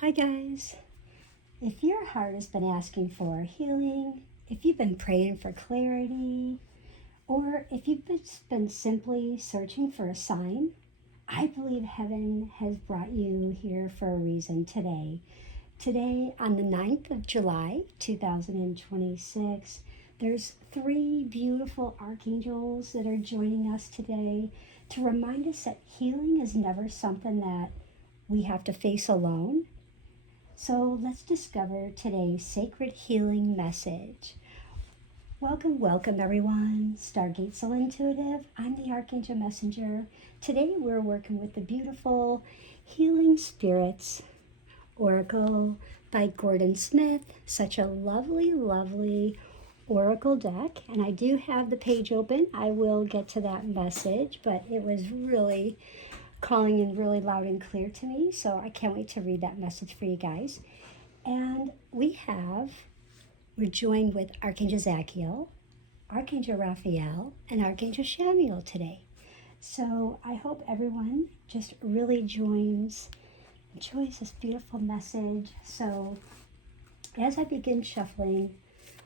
Hi guys. If your heart has been asking for healing, if you've been praying for clarity, or if you've been simply searching for a sign, I believe heaven has brought you here for a reason today. Today, on the 9th of July, 2026, there's 3 beautiful archangels that are joining us today to remind us that healing is never something that we have to face alone. So let's discover today's sacred healing message. Welcome everyone. Stargate Soul Intuitive. I'm the Archangel Messenger. Today we're working with the beautiful Healing Spirits Oracle by Gordon Smith. Such a lovely oracle deck. And I do have the page open. I will get to that message, but it was really calling in really loud and clear to me, so I can't wait to read that message for you guys. And we're joined with Archangel Zadkiel, Archangel Raphael, and Archangel Chamuel today. So I hope everyone just really enjoys this beautiful message. So as I begin shuffling,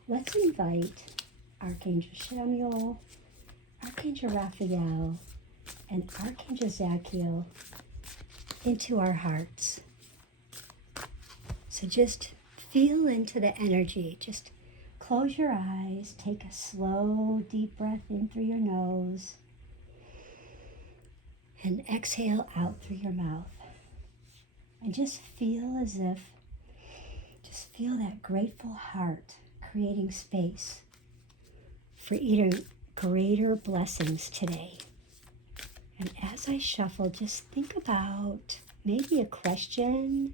let's invite Archangel Chamuel, Archangel Raphael, and Archangel Zadkiel into our hearts. So just feel into the energy. Just close your eyes, take a slow, deep breath in through your nose, and exhale out through your mouth. And just feel that grateful heart creating space for even greater blessings today. And as I shuffle, just think about maybe a question,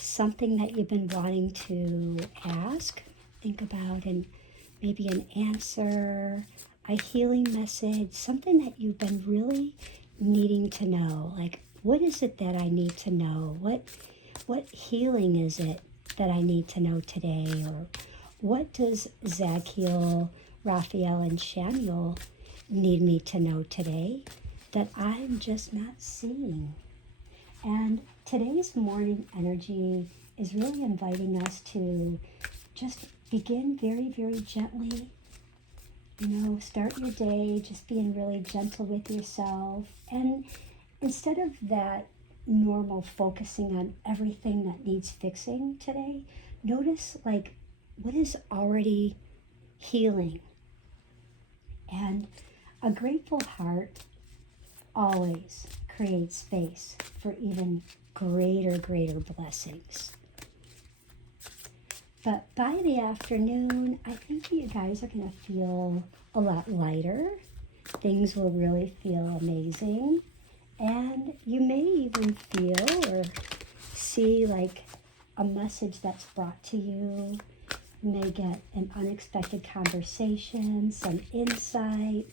something that you've been wanting to ask. Think about maybe an answer, a healing message, something that you've been really needing to know. Like, what is it that I need to know? What healing is it that I need to know today? Or what does Zadkiel, Raphael, and Chamuel need me to know today that I'm just not seeing? And today's morning energy is really inviting us to just begin very gently. Start your day just being really gentle with yourself. And instead of that normal focusing on everything that needs fixing today, notice what is already healing. And a grateful heart always creates space for even greater blessings. But by the afternoon, I think you guys are going to feel a lot lighter. Things will really feel amazing. And you may even feel or see a message that's brought to you. You may get an unexpected conversation, some insight,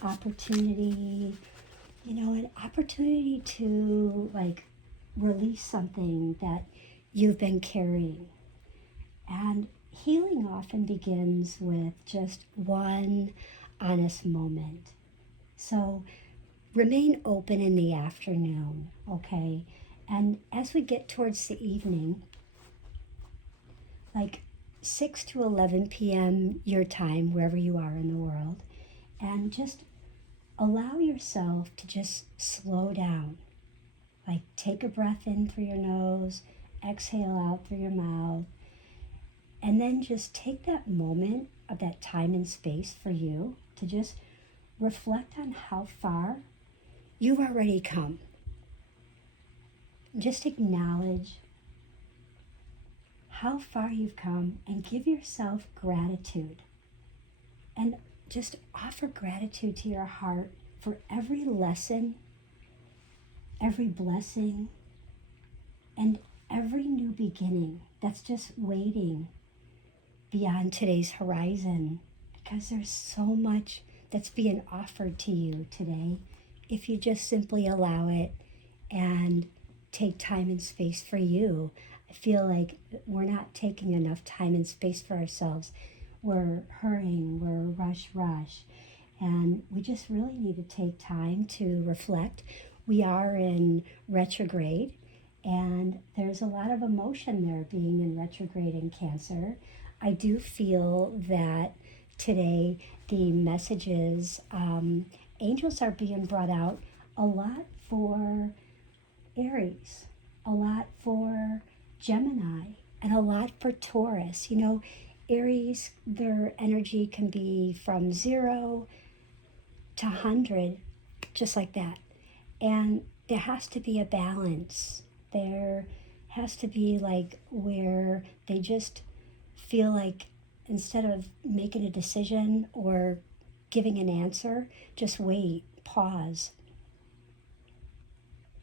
opportunity, an opportunity to release something that you've been carrying. And healing often begins with just one honest moment. So remain open in the afternoon, okay? And as we get towards the evening, 6 to 11 p.m. your time, wherever you are in the world, and just allow yourself to just slow down. Take a breath in through your nose, exhale out through your mouth, and then just take that moment of that time and space for you to just reflect on how far you've already come. Just acknowledge how far you've come and give yourself gratitude. And just offer gratitude to your heart for every lesson, every blessing, and every new beginning that's just waiting beyond today's horizon, because there's so much that's being offered to you today if you just simply allow it and take time and space for you. I feel like we're not taking enough time and space for ourselves. We're hurrying, we're rush, and we just really need to take time to reflect. We are in retrograde, And there's a lot of emotion there being in retrograde in Cancer. I do feel that today the messages, angels are being brought out a lot for Aries, a lot for Gemini, and a lot for Taurus. You know, Aries, their energy can be from 0 to 100, just like that. And there has to be a balance. There has to be like where they just feel like instead of making a decision or giving an answer, just wait, pause,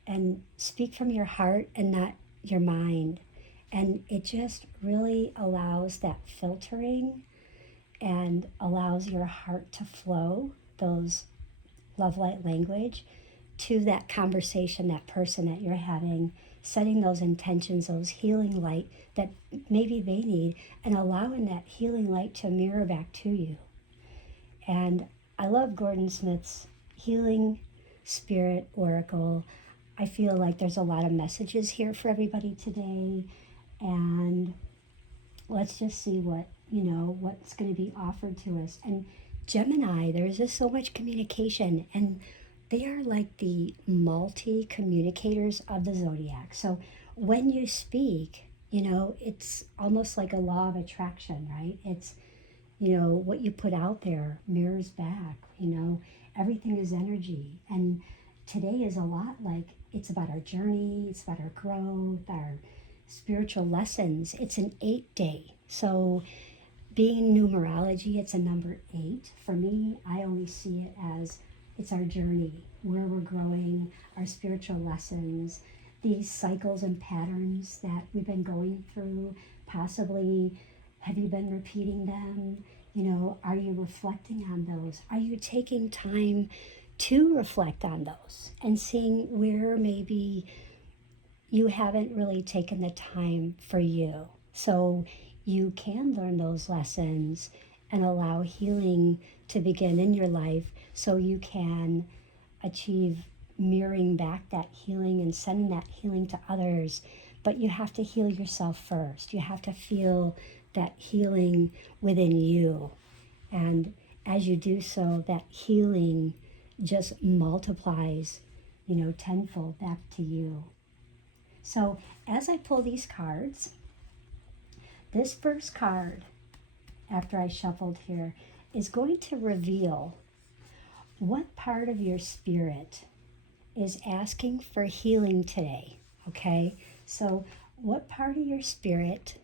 and speak from your heart and not your mind. And it just really allows that filtering and allows your heart to flow, those love light language, to that conversation, that person that you're having, setting those intentions, those healing light that maybe they need, and allowing that healing light to mirror back to you. And I love Gordon Smith's Healing Spirit Oracle. I feel like there's a lot of messages here for everybody today, and let's just see what's going to be offered to us. And Gemini, there's just so much communication, and they are like the multi-communicators of the zodiac. So when you speak, it's almost like a law of attraction, right? It's, what you put out there mirrors back, everything is energy. And today is a lot like, it's about our journey, it's about our growth, our spiritual lessons. It's an 8-day. So being numerology, it's a number 8. For me, I always see it as it's our journey, where we're growing, our spiritual lessons, these cycles and patterns that we've been going through. Possibly, have you been repeating them? Are you reflecting on those? Are you taking time to reflect on those and seeing where maybe you haven't really taken the time for you? So you can learn those lessons and allow healing to begin in your life so you can achieve mirroring back that healing and sending that healing to others. But you have to heal yourself first. You have to feel that healing within you. And as you do so, that healing just multiplies, tenfold back to you. So as I pull these cards, this first card, after I shuffled here, is going to reveal what part of your spirit is asking for healing today, okay? So what part of your spirit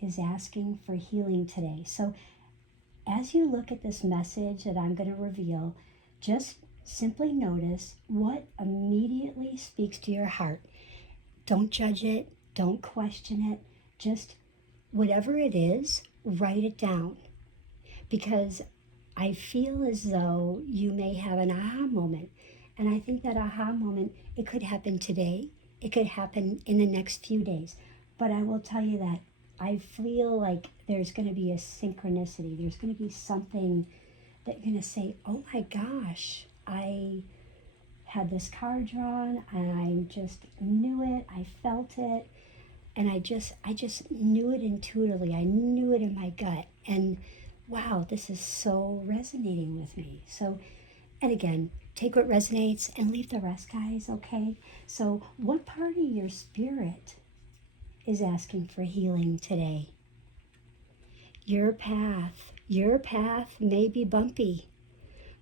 is asking for healing today? So as you look at this message that I'm going to reveal, just simply notice what immediately speaks to your heart. Don't judge it. Don't question it. Just whatever it is, write it down. Because I feel as though you may have an aha moment. And I think that aha moment, it could happen today. It could happen in the next few days. But I will tell you that I feel like there's going to be a synchronicity. There's going to be something that you're going to say, oh my gosh, I had this card drawn and I just knew it. I felt it. And I just knew it intuitively. I knew it in my gut. And wow, this is so resonating with me. So, and again, take what resonates and leave the rest, guys, okay? So what part of your spirit is asking for healing today? Your path may be bumpy,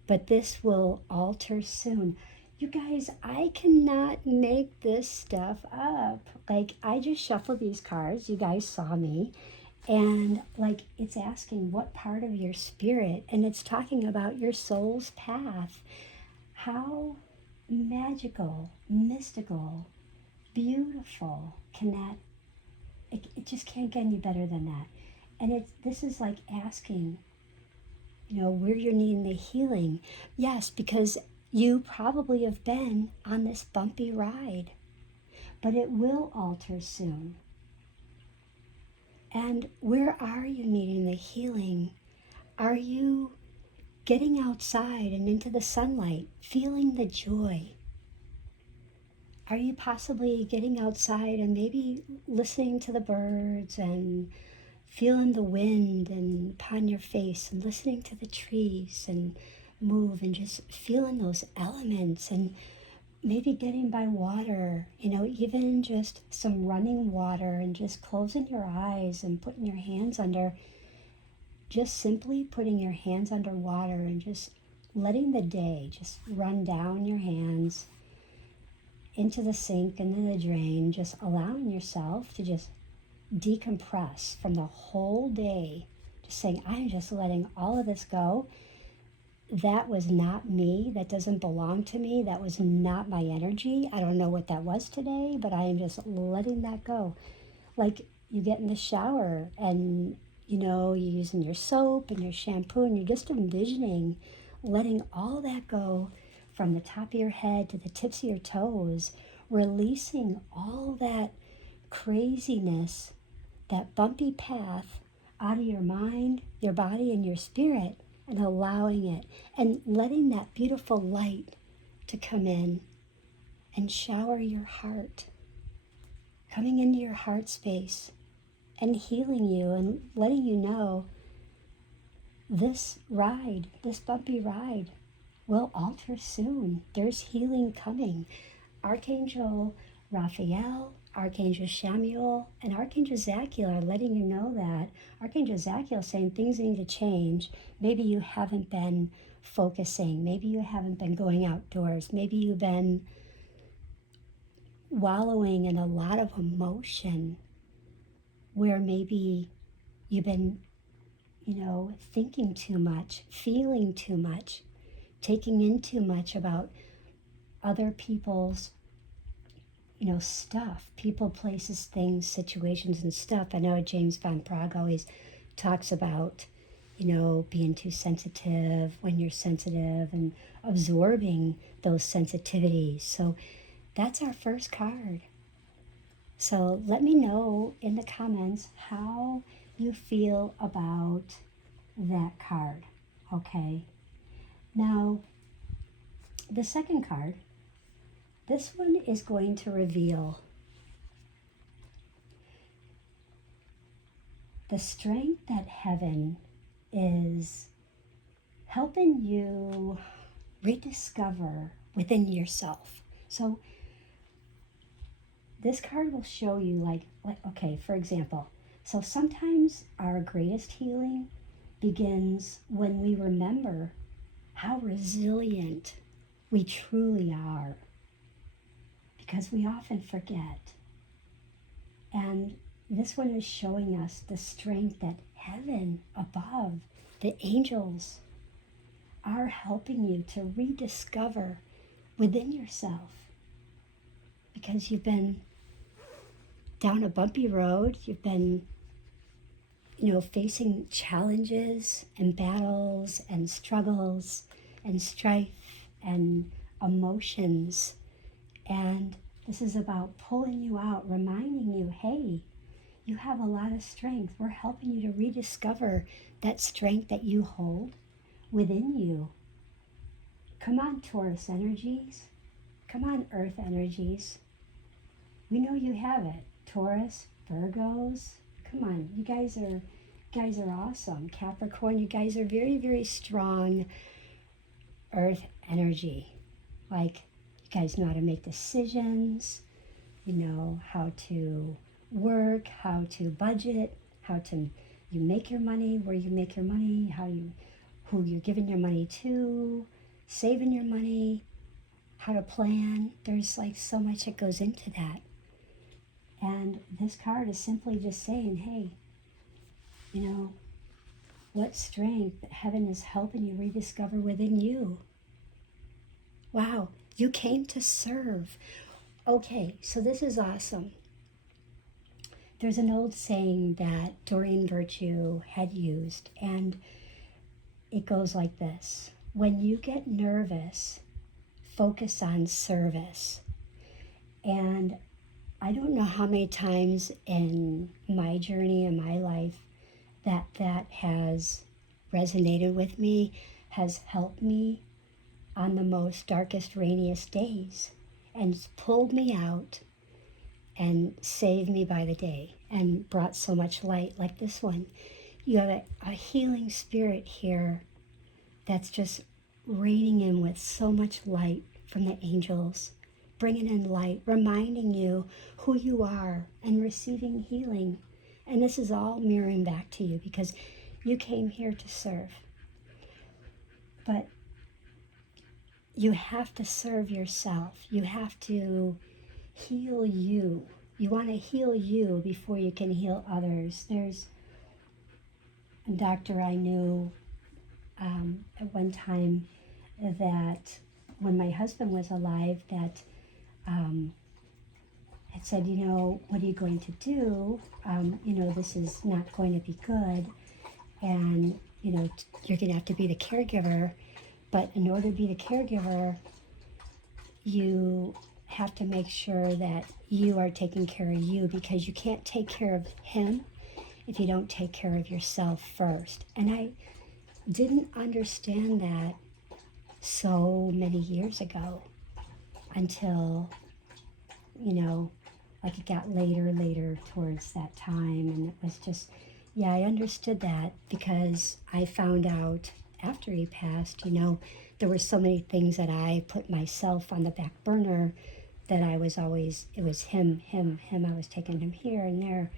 but this will alter soon. You guys, I cannot make this stuff up. Like, I just shuffled these cards. You guys saw me. And like, it's asking what part of your spirit, and it's talking about your soul's path. How magical, mystical, beautiful can that, it just can't get any better than that. And this is like asking, where you're needing the healing. Yes, because you probably have been on this bumpy ride, but it will alter soon. And where are you needing the healing? Are you getting outside and into the sunlight, feeling the joy? Are you possibly getting outside and maybe listening to the birds and feeling the wind and upon your face and listening to the trees and move and just feeling those elements, and maybe getting by water, even just some running water, and just closing your eyes and putting your hands under, just simply putting your hands under water and just letting the day just run down your hands into the sink and then the drain, just allowing yourself to just decompress from the whole day, just saying, I'm just letting all of this go. That was not me. That doesn't belong to me. That was not my energy. I don't know what that was today, but I am just letting that go. Like you get in the shower and, you're using your soap and your shampoo and you're just envisioning letting all that go from the top of your head to the tips of your toes, releasing all that craziness, that bumpy path out of your mind, your body, and your spirit, and allowing it and letting that beautiful light to come in and shower your heart, coming into your heart space and healing you and letting you know this ride, this bumpy ride, will alter soon. There's healing coming. Archangel Raphael, Archangel Chamuel, and Archangel Zadkiel are letting you know that. Archangel Zadkiel is saying things need to change. Maybe you haven't been focusing. Maybe you haven't been going outdoors. Maybe you've been wallowing in a lot of emotion, where maybe you've been, thinking too much, feeling too much, taking in too much about other people's, stuff, people, places, things, situations, and stuff. I know James Van Praagh always talks about, being too sensitive, when you're sensitive, and absorbing those sensitivities. So that's our first card. So let me know in the comments how you feel about that card, okay? Now, the second card, this one is going to reveal the strength that heaven is helping you rediscover within yourself. So this card will show you okay, for example, so sometimes our greatest healing begins when we remember how resilient we truly are, because we often forget. And this one is showing us the strength that heaven above, the angels, are helping you to rediscover within yourself, because you've been down a bumpy road, you've been facing challenges and battles and struggles and strife and emotions. And this is about pulling you out, reminding you, hey, you have a lot of strength. We're helping you to rediscover that strength that you hold within you. Come on, Taurus energies. Come on, Earth energies. We know you have it. Taurus, Virgos. Come on, you guys are awesome. Capricorn, you guys are very, very strong Earth energy. Like, you guys know how to make decisions, you know how to work, how to budget, you make your money, where you make your money, who you're giving your money to, saving your money, how to plan. There's so much that goes into that. And this card is simply just saying, hey, what strength heaven is helping you rediscover within you. Wow, you came to serve. Okay, so this is awesome. There's an old saying that Doreen Virtue had used, and it goes like this. When you get nervous, focus on service. And I don't know how many times in my journey, in my life, that has resonated with me, has helped me on the most darkest, rainiest days. and pulled me out and saved me by the day and brought so much light like this one. You have a healing spirit here that's just raining in with so much light from the angels, bringing in light, reminding you who you are and receiving healing. And this is all mirroring back to you because you came here to serve. But you have to serve yourself. You have to heal you. You want to heal you before you can heal others. There's a doctor I knew at one time that when my husband was alive that had said, what are you going to do? This is not going to be good. And, you're going to have to be the caregiver. But in order to be the caregiver, you have to make sure that you are taking care of you, because you can't take care of him if you don't take care of yourself first. And I didn't understand that so many years ago until, like it got later towards that time. And it was just, I understood that because I found out after he passed, there were so many things that I put myself on the back burner that I was always, it was him. I was taking him here and there,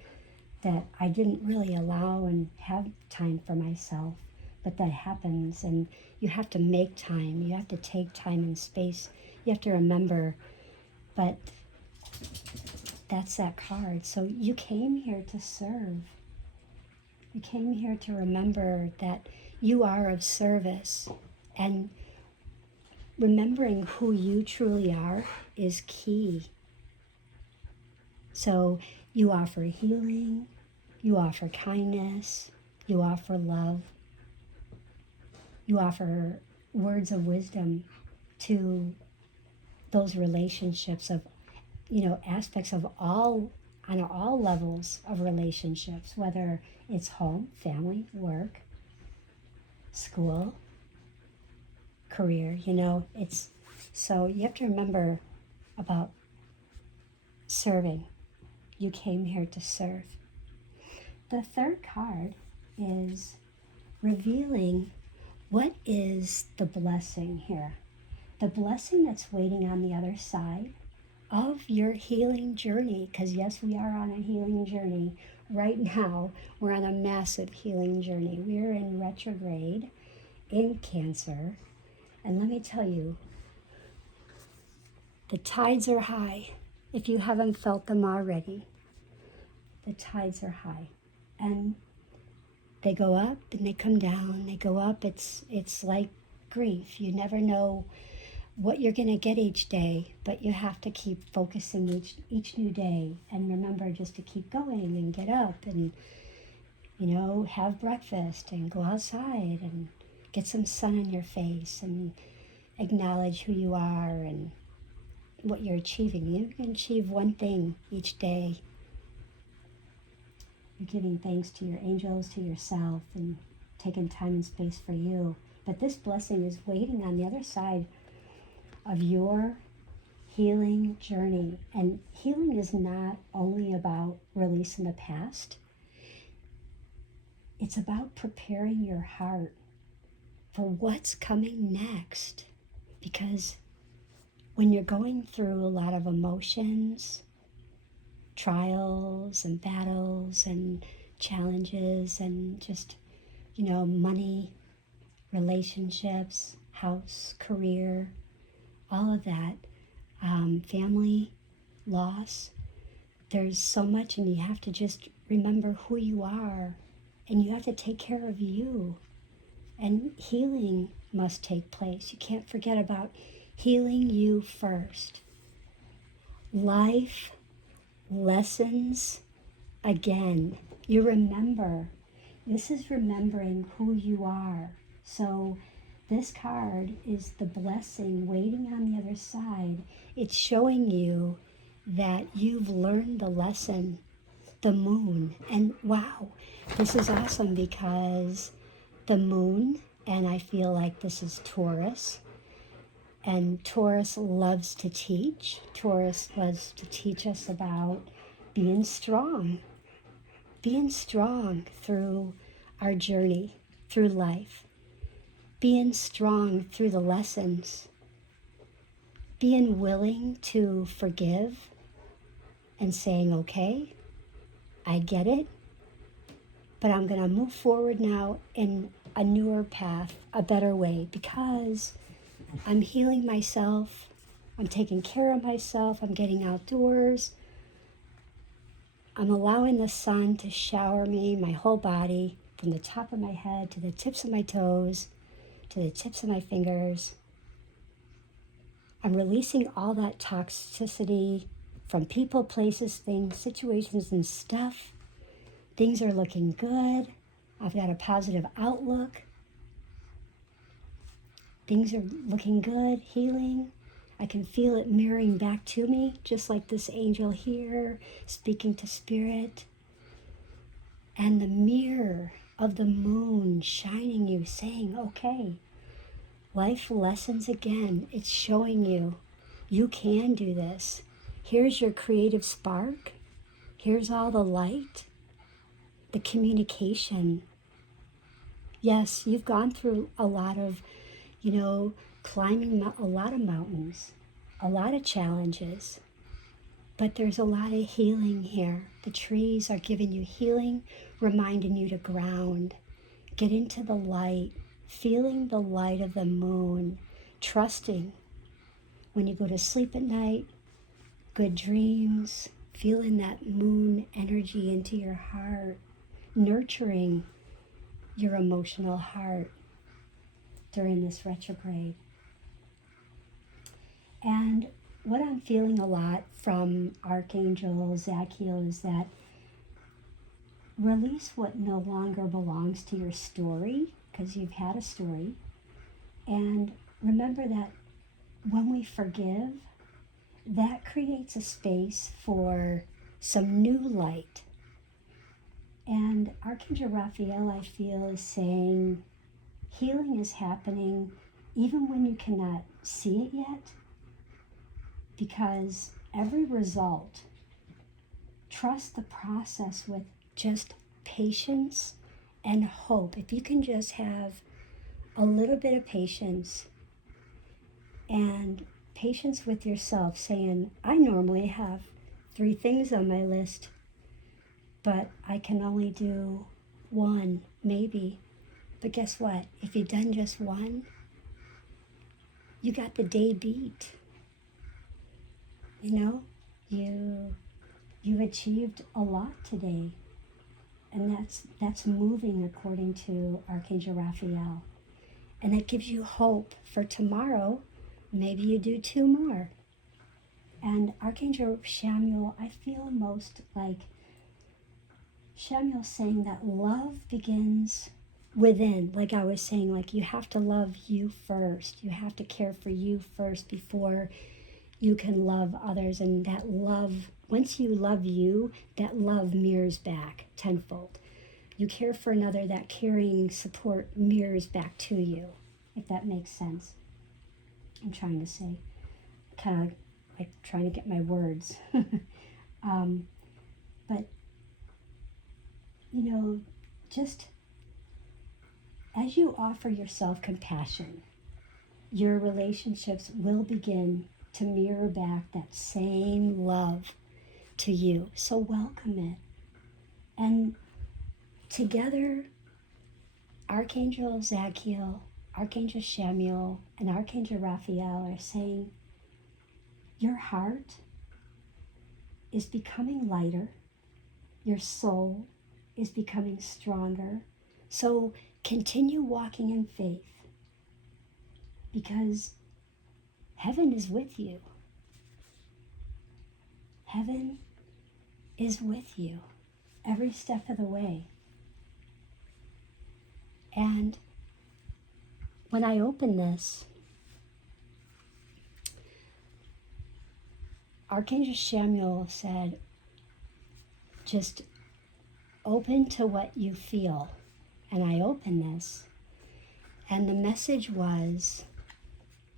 that I didn't really allow and have time for myself. But that happens, and you have to make time. You have to take time and space. You have to remember. But that's that card. So you came here to serve. You came here to remember that you are of service. And remembering who you truly are is key. So you offer healing, you offer kindness, you offer love, you offer words of wisdom to those relationships of, aspects of on all levels of relationships, whether it's home, family, work, school, career, so you have to remember about serving. You came here to serve. The third card is revealing what is the blessing here. The blessing that's waiting on the other side of your healing journey, because yes, we are on a healing journey. Right now, we're on a massive healing journey. We're in retrograde in Cancer. And let me tell you, the tides are high. If you haven't felt them already, the tides are high. And they go up and they come down. They go up. It's like grief. You never know what you're going to get each day, but you have to keep focusing each new day. And remember just to keep going and get up and, have breakfast and go outside and get some sun on your face and acknowledge who you are and what you're achieving. You can achieve one thing each day. You're giving thanks to your angels, to yourself, and taking time and space for you. But this blessing is waiting on the other side of your healing journey. And healing is not only about releasing the past. It's about preparing your heart for what's coming next. Because when you're going through a lot of emotions, trials and battles and challenges and just, money, relationships, house, career, all of that, family, loss, there's so much, and you have to just remember who you are, and you have to take care of you. And healing must take place. You can't forget about healing you first. Life lessons again. You remember. This is remembering who you are. So this card is the blessing waiting on the other side. It's showing you that you've learned the lesson, the moon. And wow, this is awesome because the moon, and I feel like this is Taurus, And Taurus loves to teach. Taurus loves to teach us about being strong through our journey, through life, being strong through the lessons, being willing to forgive and saying, okay, I get it, but I'm going to move forward now in a newer path, a better way, because I'm healing myself, I'm taking care of myself, I'm getting outdoors, I'm allowing the sun to shower me, my whole body, from the top of my head to the tips of my toes, to the tips of my fingers. I'm releasing all that toxicity from people, places, things, situations, and stuff. Things are looking good. I've got a positive outlook. Things are looking good, healing. I can feel it mirroring back to me, just like this angel here, speaking to spirit. And the mirror of the moon shining you, saying, okay, life lessons again. It's showing you, you can do this. Here's your creative spark. Here's all the light, the communication. Yes, you've gone through a lot of, climbing a lot of mountains, a lot of challenges, but there's a lot of healing here. The trees are giving you healing, reminding you to ground, get into the light, feeling the light of the moon, trusting when you go to sleep at night, good dreams, feeling that moon energy into your heart, nurturing your emotional heart during this retrograde. And what I'm feeling a lot from Archangel Zadkiel is that release what no longer belongs to your story, because you've had a story. And remember that when we forgive, that creates a space for some new light. And Archangel Raphael, I feel, is saying healing is happening even when you cannot see it yet, because every result, trust the process with just patience and hope. If you can just have a little bit of patience and patience with yourself, saying, I normally have 3 things on my list, but I can only do 1, maybe. But guess what? If you've done just 1, you got the day beat. You've achieved a lot today. And that's moving according to Archangel Raphael. And that gives you hope for tomorrow. Maybe you do 2 more. And Archangel Chamuel, I feel most like Chamuel saying that love begins within. Like I was saying, like you have to love you first. You have to care for you first before you can love others. And that love, once you love you, that love mirrors back tenfold. You care for another, that caring support mirrors back to you, if that makes sense. I'm trying to say, kind of like trying to get my words. But, just as you offer yourself compassion, your relationships will begin to mirror back that same love to you. So welcome it. And together, Archangel Zadkiel, Archangel Chamuel, and Archangel Raphael are saying, your heart is becoming lighter. Your soul is becoming stronger. So continue walking in faith, because heaven is with you. Heaven is with you every step of the way. And when I open this, Archangel Chamuel said, just open to what you feel. And I opened this, and the message was,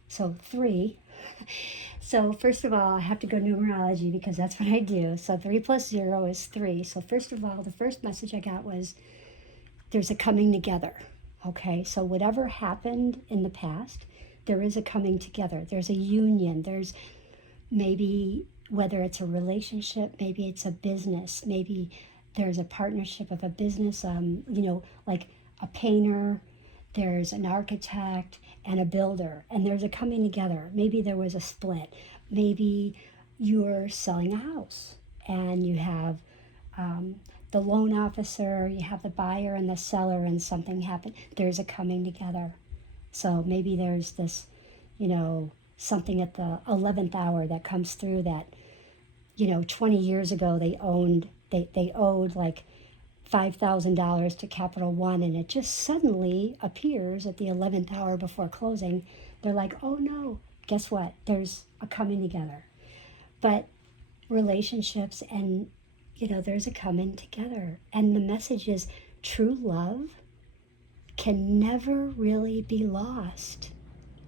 So 3. So first of all, I have to go numerology because that's what I do. So 3 plus 0 is 3. So first of all, the first message I got was there's a coming together. Okay, so whatever happened in the past, there is a coming together. There's a union. There's maybe, whether it's a relationship, maybe it's a business, maybe there's a partnership of a business, like a painter, there's an architect and a builder, and there's a coming together. Maybe there was a split. Maybe you're selling a house and you have the loan officer, you have the buyer and the seller, and something happened. There's a coming together. So maybe there's this, something at the 11th hour that comes through that, 20 years ago they owed like $5,000 to Capital One, and it just suddenly appears at the 11th hour before closing. They're like, oh no, guess what? There's a coming together. But relationships and, there's a coming together. And the message is true love can never really be lost.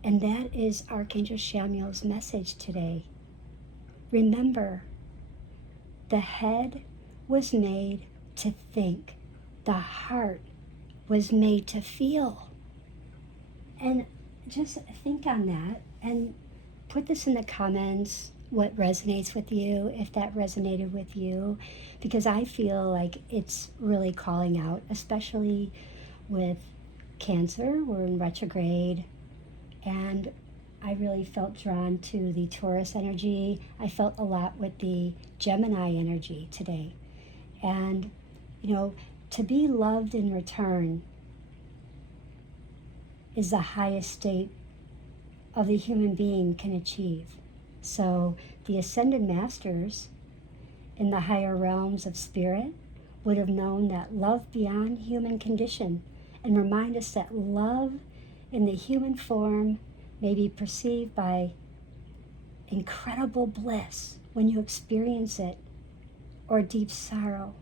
And that is Archangel Chamuel's message today. Remember, the head was made to think. The heart was made to feel. And just think on that and put this in the comments, what resonates with you, if that resonated with you, because I feel like it's really calling out, especially with Cancer. We're in retrograde, and I really felt drawn to the Taurus energy. I felt a lot with the Gemini energy today. And, to be loved in return is the highest state of the human being can achieve. So the Ascended Masters in the higher realms of spirit would have known that love beyond human condition, and remind us that love in the human form may be perceived by incredible bliss when you experience it, or deep sorrow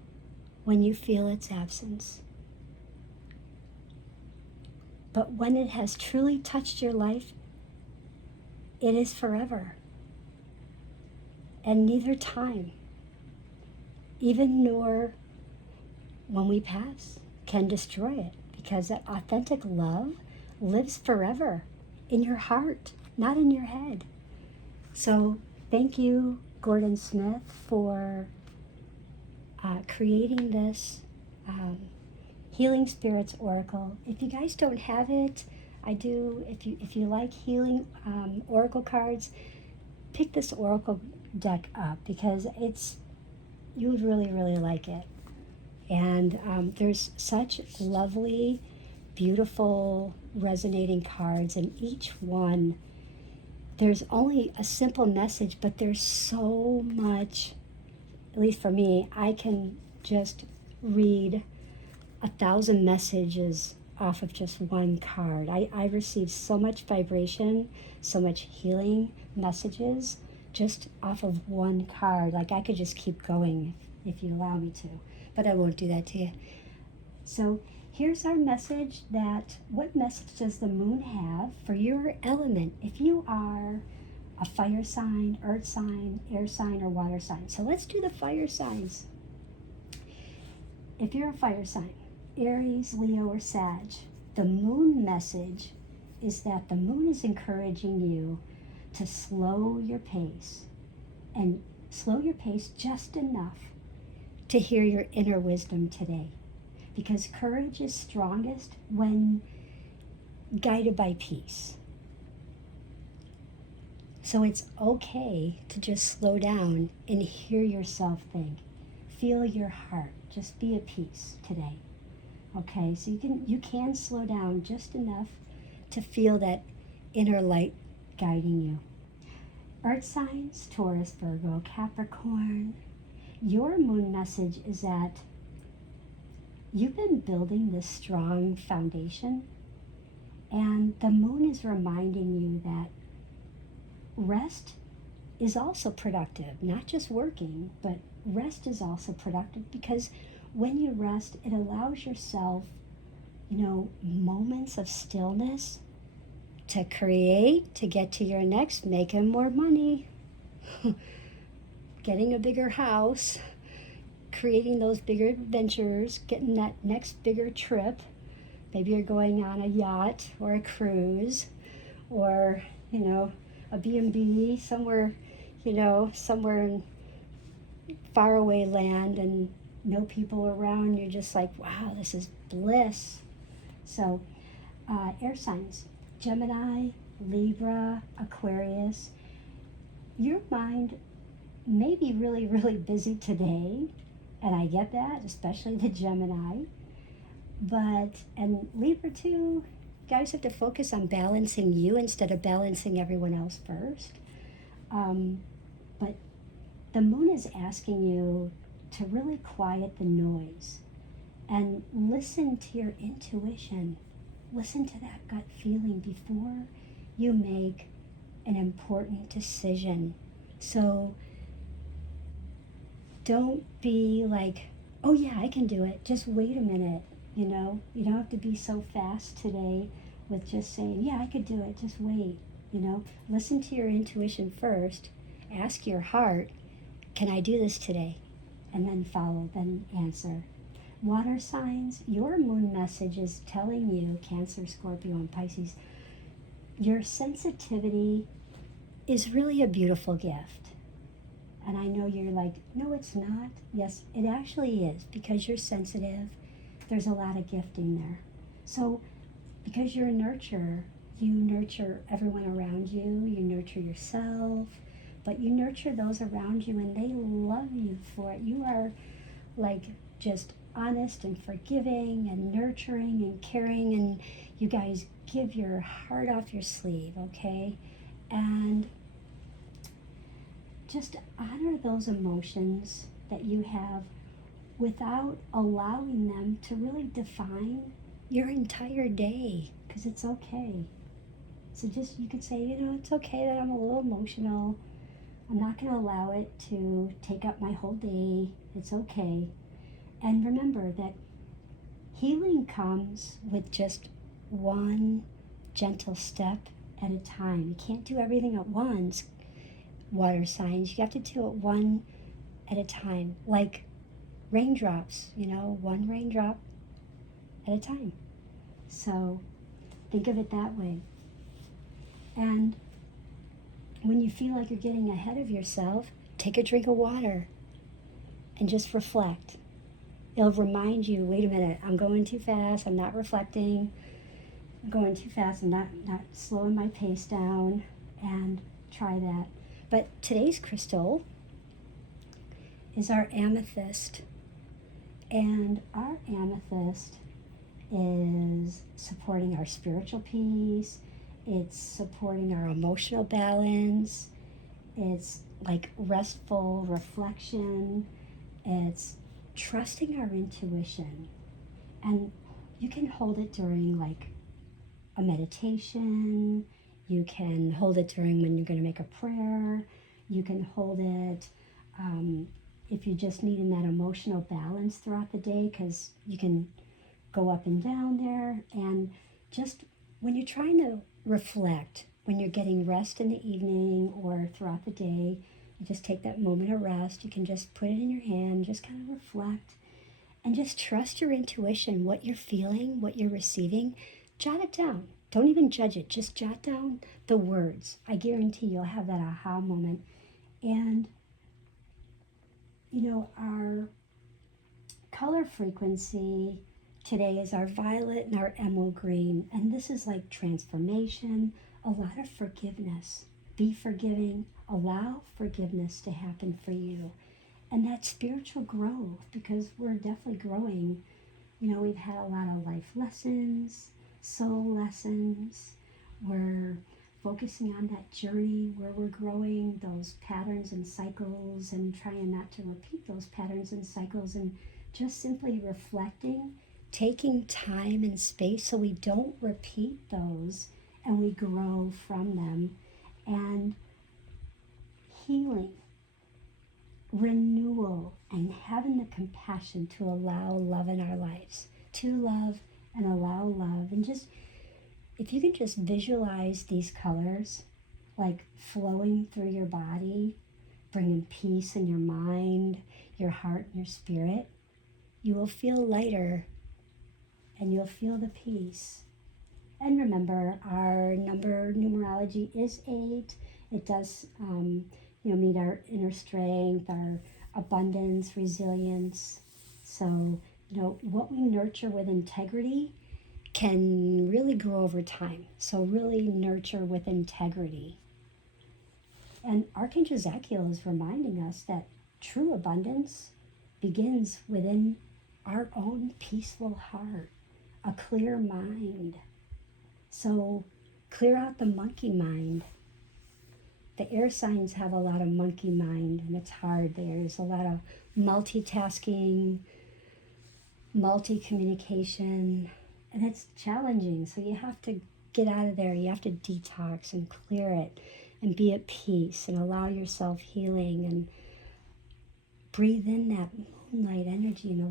when you feel its absence. But when it has truly touched your life, it is forever. And neither time, even nor when we pass, can destroy it, because that authentic love lives forever in your heart, not in your head. So thank you, Gordon Smith, for creating this Healing Spirits Oracle. If you guys don't have it, I do. If you like healing oracle cards, pick this oracle deck up, because you would really, really like it. And there's such lovely, beautiful, resonating cards, and each one, there's only a simple message, but there's so much. At least for me, I can just read 1,000 messages off of just one card. I receive so much vibration, so much healing messages just off of one card. Like, I could just keep going if you allow me to, but I won't do that to you. So here's our message. What message does the moon have for your element? If you are a fire sign, earth sign, air sign, or water sign. So let's do the fire signs. If you're a fire sign, Aries, Leo, or Sag, the moon message is that the moon is encouraging you to slow your pace, and slow your pace just enough to hear your inner wisdom today, because courage is strongest when guided by peace. So it's okay to just slow down and hear yourself think. Feel your heart. Just be at peace today. Okay, so you can slow down just enough to feel that inner light guiding you. Earth signs, Taurus, Virgo, Capricorn. Your moon message is that you've been building this strong foundation, and the moon is reminding you that rest is also productive, not just working, but rest is also productive, because when you rest, it allows yourself, moments of stillness to create, to get to your next, making more money, getting a bigger house, creating those bigger adventures, getting that next bigger trip. Maybe you're going on a yacht or a cruise or, a B&B somewhere, somewhere in faraway land and no people around. You're just like, wow, this is bliss. So, air signs, Gemini, Libra, Aquarius. Your mind may be really, really busy today, and I get that, especially the Gemini. And Libra too, you guys have to focus on balancing you instead of balancing everyone else first. But the moon is asking you to really quiet the noise and listen to your intuition. Listen to that gut feeling before you make an important decision. So don't be like, oh yeah, I can do it. Just wait a minute. You don't have to be so fast today with just saying, yeah, I could do it. Just wait. Listen to your intuition first. Ask your heart, can I do this today? And then follow, then answer. Water signs, your moon message is telling you, Cancer, Scorpio, and Pisces, your sensitivity is really a beautiful gift. And I know you're like, no, it's not. Yes, it actually is, because you're sensitive. There's a lot of gifting there. So because you're a nurturer, you nurture everyone around you, you nurture yourself, but you nurture those around you and they love you for it. You are like just honest and forgiving and nurturing and caring, and you guys give your heart off your sleeve, okay? And just honor those emotions that you have without allowing them to really define your entire day, because it's okay. So just, you could say, it's okay that I'm a little emotional. I'm not going to allow it to take up my whole day. It's okay. And remember that healing comes with just one gentle step at a time. You can't do everything at once, water signs. You have to do it one at a time, like raindrops, one raindrop at a time. So think of it that way. And when you feel like you're getting ahead of yourself, take a drink of water and just reflect. It'll remind you, wait a minute, I'm going too fast, I'm not reflecting, I'm going too fast, I'm not slowing my pace down, and try that. But today's crystal is our amethyst. And our amethyst is supporting our spiritual peace, it's supporting our emotional balance, it's like restful reflection, it's trusting our intuition. And you can hold it during like a meditation, you can hold it during when you're going to make a prayer, you can hold it if you're just needing that emotional balance throughout the day, because you can go up and down there. And just when you're trying to reflect, when you're getting rest in the evening or throughout the day, you just take that moment of rest. You can just put it in your hand, just kind of reflect, and just trust your intuition, what you're feeling, what you're receiving. Jot it down. Don't even judge it. Just jot down the words. I guarantee you'll have that aha moment. And our color frequency today is our violet and our emerald green. And this is like transformation, a lot of forgiveness. Be forgiving. Allow forgiveness to happen for you. And that spiritual growth, because we're definitely growing. We've had a lot of life lessons, soul lessons. We're focusing on that journey where we're growing those patterns and cycles and trying not to repeat those patterns and cycles, and just simply reflecting, taking time and space so we don't repeat those and we grow from them, and healing, renewal, and having the compassion to allow love in our lives, to love and allow love, and just if you can just visualize these colors like flowing through your body, bringing peace in your mind, your heart, and your spirit, you will feel lighter and you'll feel the peace. And remember, our numerology is 8. It does, meet our inner strength, our abundance, resilience. So, what we nurture with integrity can really grow over time. So really nurture with integrity. And Archangel Zadkiel is reminding us that true abundance begins within our own peaceful heart, a clear mind. So clear out the monkey mind. The air signs have a lot of monkey mind, and it's hard. There's a lot of multitasking, multi-communication, and it's challenging. So you have to get out of there. You have to detox and clear it and be at peace and allow yourself healing and breathe in that moonlight energy and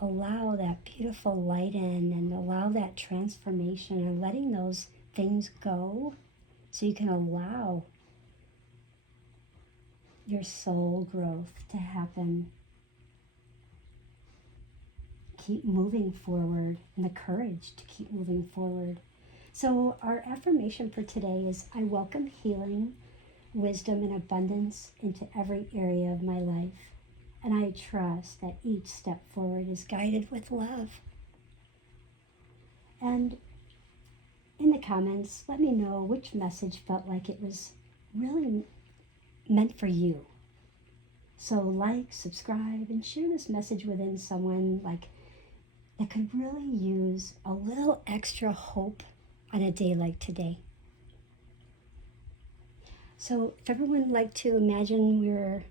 allow that beautiful light in and allow that transformation and letting those things go so you can allow your soul growth to happen. Keep moving forward and the courage to keep moving forward. So our affirmation for today is, I welcome healing, wisdom, and abundance into every area of my life. And I trust that each step forward is guided with love. And in the comments, let me know which message felt like it was really meant for you. So like, subscribe, and share this message within someone that could really use a little extra hope on a day like today. So if everyone would like to imagine we're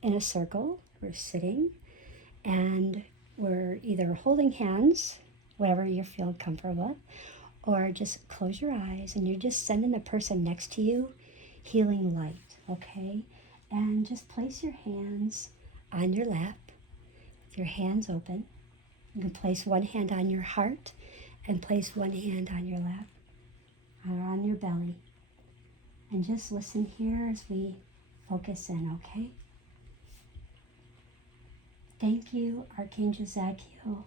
in a circle, we're sitting, and we're either holding hands, whatever you're feeling comfortable with, or just close your eyes and you're just sending the person next to you healing light, okay? And just place your hands on your lap with your hands open. You can place one hand on your heart and place one hand on your lap or on your belly. And just listen here as we focus in, okay? Thank you, Archangel Zadkiel,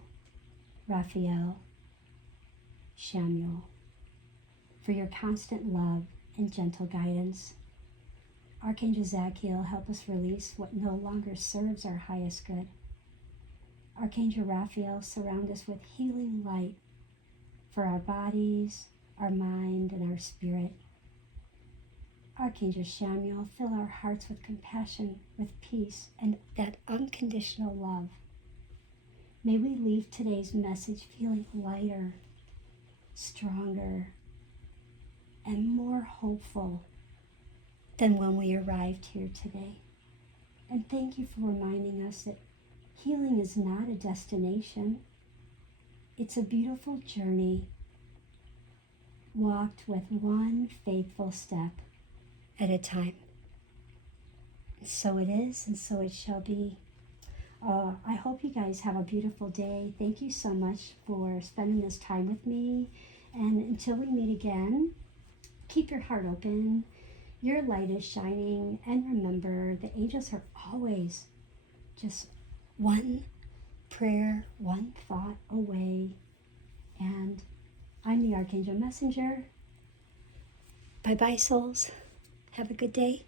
Raphael, Chamuel, for your constant love and gentle guidance. Archangel Zadkiel, help us release what no longer serves our highest good. Archangel Raphael, surround us with healing light for our bodies, our mind, and our spirit. Archangel Chamuel, fill our hearts with compassion, with peace, and that unconditional love. May we leave today's message feeling lighter, stronger, and more hopeful than when we arrived here today. And thank you for reminding us that healing is not a destination. It's a beautiful journey walked with one faithful step at a time. So it is, and so it shall be. I hope you guys have a beautiful day. Thank you so much for spending this time with me. And until we meet again, keep your heart open. Your light is shining. And remember, the angels are always just one prayer, one thought away. And I'm the Archangel Messenger. Bye-bye, souls. Have a good day.